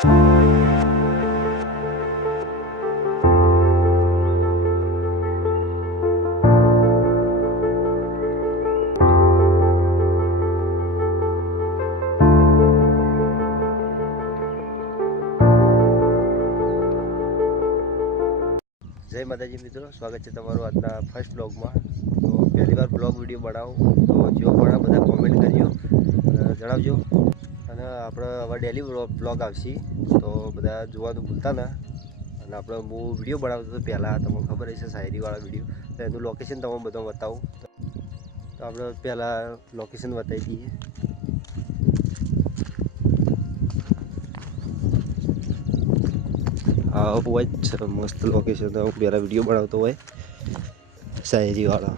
જય માતાજી મિત્રો, સ્વાગત છે તમારું આજના ફર્સ્ટ બ્લોગમાં તો પહેલી વાર બ્લોગ વીડિયો બનાવો. તો જો પણ બધા કોમેન્ટ કરજો જણાવજો. અને આપણે હવે ડેલી બ્લોગ આવશે. તો બધા જોવાનું ભૂલતા ના. અને આપણે હું વીડિયો બનાવતો હતો પહેલાં. તમને ખબર હશે, શાયરીવાળા વીડિયો તો એનું લોકેશન તમને બધું બતાવું. તો આપણે પહેલાં લોકેશન બતાવી દઈએ. આ હોય જ મસ્ત લોકેશન હું પહેલાં વીડિયો બનાવતો હોય. શાયરીવાળા.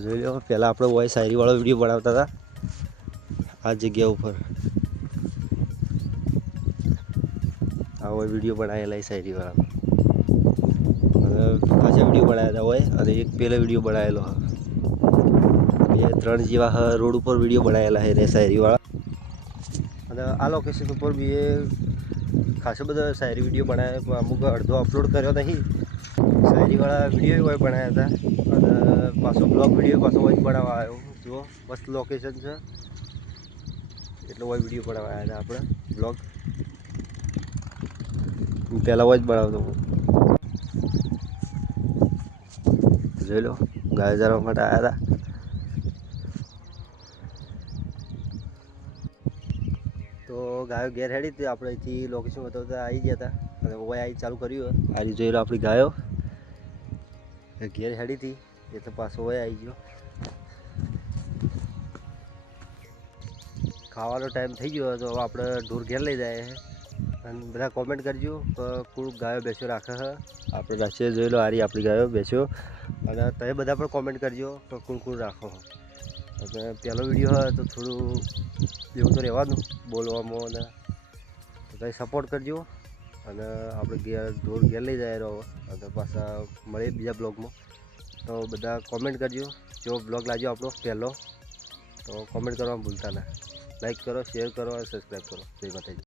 જોઈ લો પહેલાં આપણે હોય શાયરીવાળો વીડિયો બનાવતા હતા. આ જગ્યા ઉપર. આ હોય વીડિયો બનાવેલા શાયરીવાળા અને પાછા વીડિયો બનાવેલા હોય અને એક પહેલો વીડિયો બનાવેલો. બે, ત્રણ જેવા રોડ ઉપર વીડિયો બનાવેલા છે રે શાયરીવાળા. અને આ લોકેશન ઉપર બી એ ખાસો બધા શાયરી વીડિયો બનાવ્યા પણ અમુક અડધો અપલોડ કર્યો નહીં. શાયરીવાળા વીડિયો હોય બનાવ્યા હતા. અને પાછો બ્લોગ વીડિયો પાછો હોય બનાવવા આવ્યો. જુઓ, મસ્ત લોકેશન છે. એટલો હોય વીડિયો બનાવવા આવ્યા હતા આપણે બ્લોગ પહેલાં હોય જ બનાવતો હું જોઈ લો, ગાય ચારવા માટે આવ્યા હતા. તો ગાયો ઘેર હેડી હતી, આપણે અહીંથી લોકેશન બતાવતા આવી ગયા હતા. અને હવે આવી ચાલુ કર્યું આ રીતે જોઈ આપણી ગાયો. ઘેર હેડી હતી, એ તો પાછો હોય આવી ગયો. ખાવાનો ટાઈમ થઈ ગયો તો હવે આપણે ઢોર ઘેર લઈ જાય અને બધા કોમેન્ટ કરજો કે કુળ ગાયો બેસ્યો રાખે છે આપણે રાખીએ જોઈ લો, આરી આપણી ગાયો બેસ્યો. અને તમે બધા પણ કોમેન્ટ કરજો કે કુળ કુળ રાખો અને પહેલો વીડિયો હોય તો થોડું એવું તો રહેવાનું બોલવામાં અને તો સપોર્ટ કરજો. અને આપણે ઘેર ઢોર ઘેર લઈ જાય રહો. અને પાછા મળીએ બીજા બ્લોગમાં તો બધા કોમેન્ટ કરજો જો બ્લોગ લાગ્યો આપણો પહેલો. તો કોમેન્ટ કરવામાં ભૂલતા ના. લાઈક કરો શેર કરો અને સબસ્ક્રાઈબ કરો. જય માતાજી.